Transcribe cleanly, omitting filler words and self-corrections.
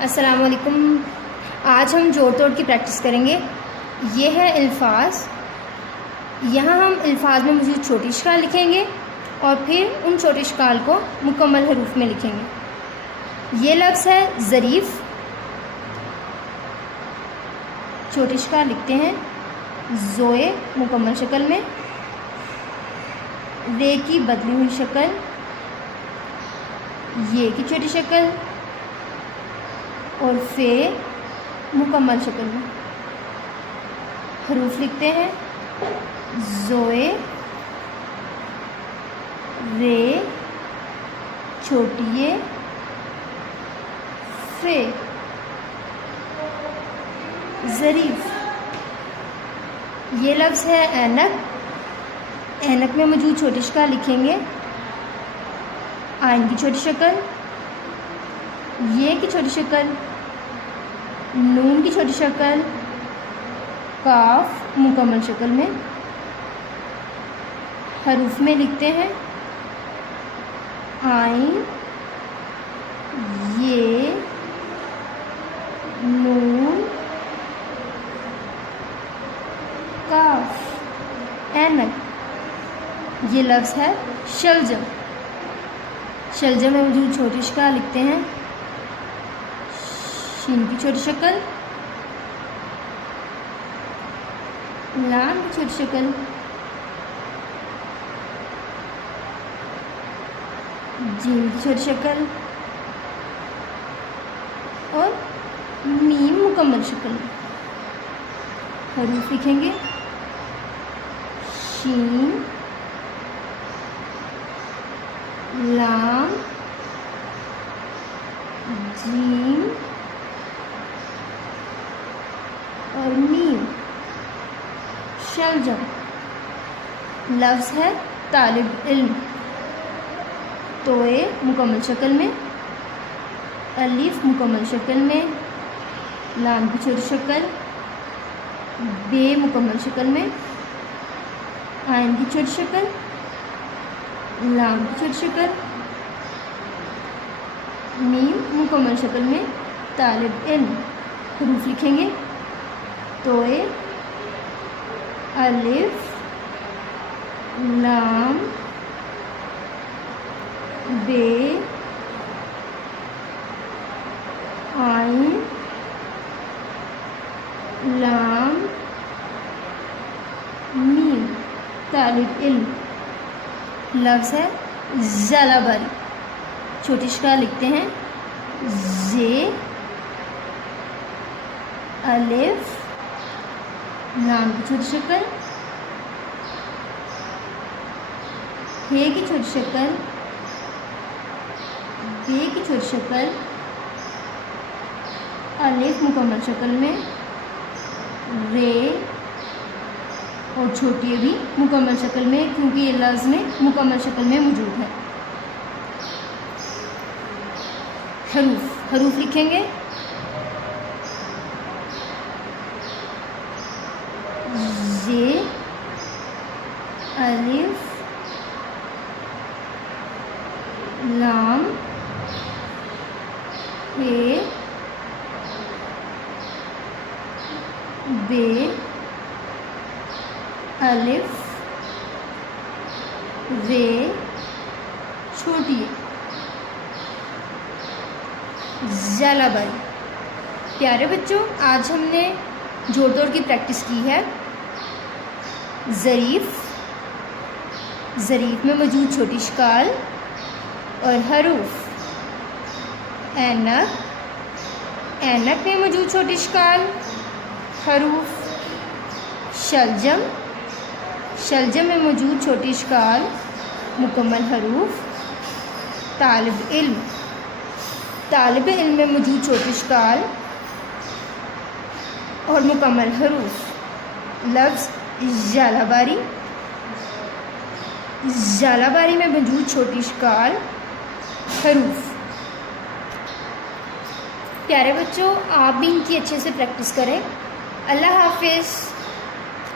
अस्सलाम वालेकुम। आज हम जोड़ तोड़ की प्रैक्टिस करेंगे। ये है अल्फाज। यहाँ हम अल्फाज में मौजूद छोटी शकाल लिखेंगे और फिर उन छोटी शकाल को मुकम्मल हरूफ में लिखेंगे। ये लफ्ज़ है ज़रीफ़। छोटी शकाल लिखते हैं ज़ोए मुकम्मल शक्ल में, रे की बदली हुई शक्ल, ये की छोटी शक्ल और फे मुकम्मल शक्ल में। हरूफ लिखते हैं ज़ोए, रे, छोटी ये, फे। ज़रीफ़। ये लफ्ज़ है ऐनक। ऐनक में मौजूद छोटी शक्ल लिखेंगे आइन की छोटी शक्ल, ये की छोटी शक्ल, नून की छोटी शक्ल, काफ मुकम्मल शक्ल में। हरूफ में लिखते हैं आइन, ये, नून, काफ, ऐनक। ये लफ्ज़ है शलजम। शलजम में मौजूद छोटी शक्ल लिखते हैं शीन की छोटी शक्ल, लाम की छोटी शक्ल, जीम की छोटी शक्ल और मीम मुकम्मल शक्ल में। हरूफ लिखेंगे शीन, लाम, जीम और मीम। शलजम। लफ्ज़ है तालिब इल्म। तोए मुकम्मल शक्ल में, अलिफ मुकम्मल शक्ल में, लाम की छोटी शक्ल, बे मुकम्मल शक्ल में, आइन की छोटी शक्ल, लाम की छोटी शक्ल, मीम मुकम्मल शक्ल में। तालिब इल्म। हरूफ लिखेंगे तोए, अलिफ, लाम, बे, आइन, लाम, मीम। तालिब इल्म। लफ्ज़ है ज़लाबारी। छोटी शक्ल लिखते हैं जे, अलिफ, लाम की छोटी शक्ल, हे की छोटी शक्ल, बे की छोटी शक्ल, अलिफ मुकम्मल शक्ल में, रे और छोटी भी मुकम्मल शक्ल में, क्योंकि ये लफ्ज़ में मुकम्मल शक्ल में मौजूद है। हरूफ लिखेंगे ये, अलिफ, लाम, हे, बे, अलिफ, रे, छोटी ज़लाबारी। प्यारे बच्चों, आज हमने जोड़ तोड़ की प्रैक्टिस की है। ज़रीफ़। ज़रीफ़ में मौजूद छोटी शक्ल और हरूफ। ऐनक। ऐनक में मौजूद छोटी शक्ल, हरूफ। शलजम। शलजम में मौजूद छोटी शक्ल, मुकम्मल हरूफ। तालिब इल्म। तालिब इल्म में मौजूद छोटी शक्ल और मुकम्मल हरूफ। लफ्ज़ ज़लाबारी। ज़लाबारी में मौजूद छोटी शक्ल, हरूफ। प्यारे बच्चों, आप भी इनकी अच्छे से प्रैक्टिस करें। अल्लाह हाफिज़।